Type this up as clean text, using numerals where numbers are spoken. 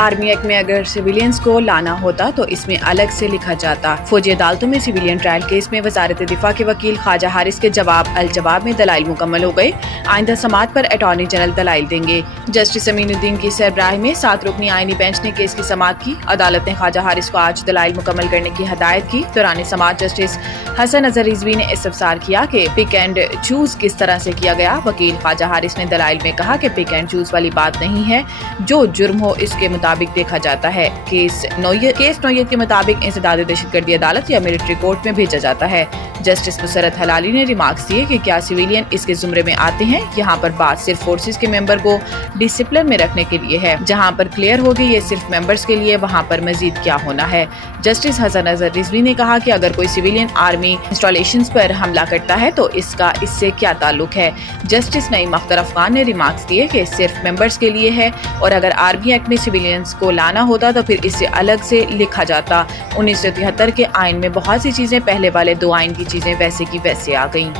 Army act में अगर civilians को लाना होता तो इसमें अलग से लिखा जाता। फौजी अदालतों में सिविलियन ट्रायल केस में वजारत दिफा के वकील ख्वाजा हारिस के जवाब में दलाइल मुकम्मल हो गए। आइंदा समाअत पर अटॉर्नी जनरल दलाइल देंगे। जस्टिस अमीनुद्दीन की सरबराही में 7 रुकनी आईनी बेंच ने केस की समाअत की। अदालत ने ख्वाजा हारिस को आज दलाइल मुकम्मल करने की हदायत की। दौरान समाअत जस्टिस हसन अजहर रिजवी ने इस्तफसार किया कि पिक एंड चूज किस तरह से किया गया। वकील ख्वाजा हारिस ने दलाइल में कहा कि पिक एंड चूज वाली बात नहीं है, जो जुर्म हो इसके मुताबिक देखा जाता है। केस नौयत के मुताबिक इंसदाद दहशतगर्दी अदालत या मिलिट्री कोर्ट में भेजा जाता है। जस्टिस मुसरत हलाली ने रिमार्क्स दिए कि क्या सिविलियन इसके जुमरे में आते हैं। यहाँ पर बात सिर्फ फोर्सेस के मेंबर को डिसिप्लिन में रखने के लिए है। जहाँ पर क्लियर होगी ये सिर्फ मेंबर्स के लिए, वहाँ पर मजीद क्या होना है। जस्टिस हसन अजहर रिजवी ने कहा कि अगर कोई सिविलियन आर्मी इंस्टॉलेशंस पर हमला करता है तो इसका इससे क्या ताल्लुक है। जस्टिस नईम अख्तर अफगान ने रिमार्क्स दिए कि सिर्फ मेंबर्स के लिए है और अगर आर्मी एक्ट में सिविलियंस को लाना होता तो फिर इससे अलग से लिखा जाता। 1973 के आइन में बहुत सी चीजें पहले वाले 2 आइन की चीजें वैसे की वैसे आ गईं।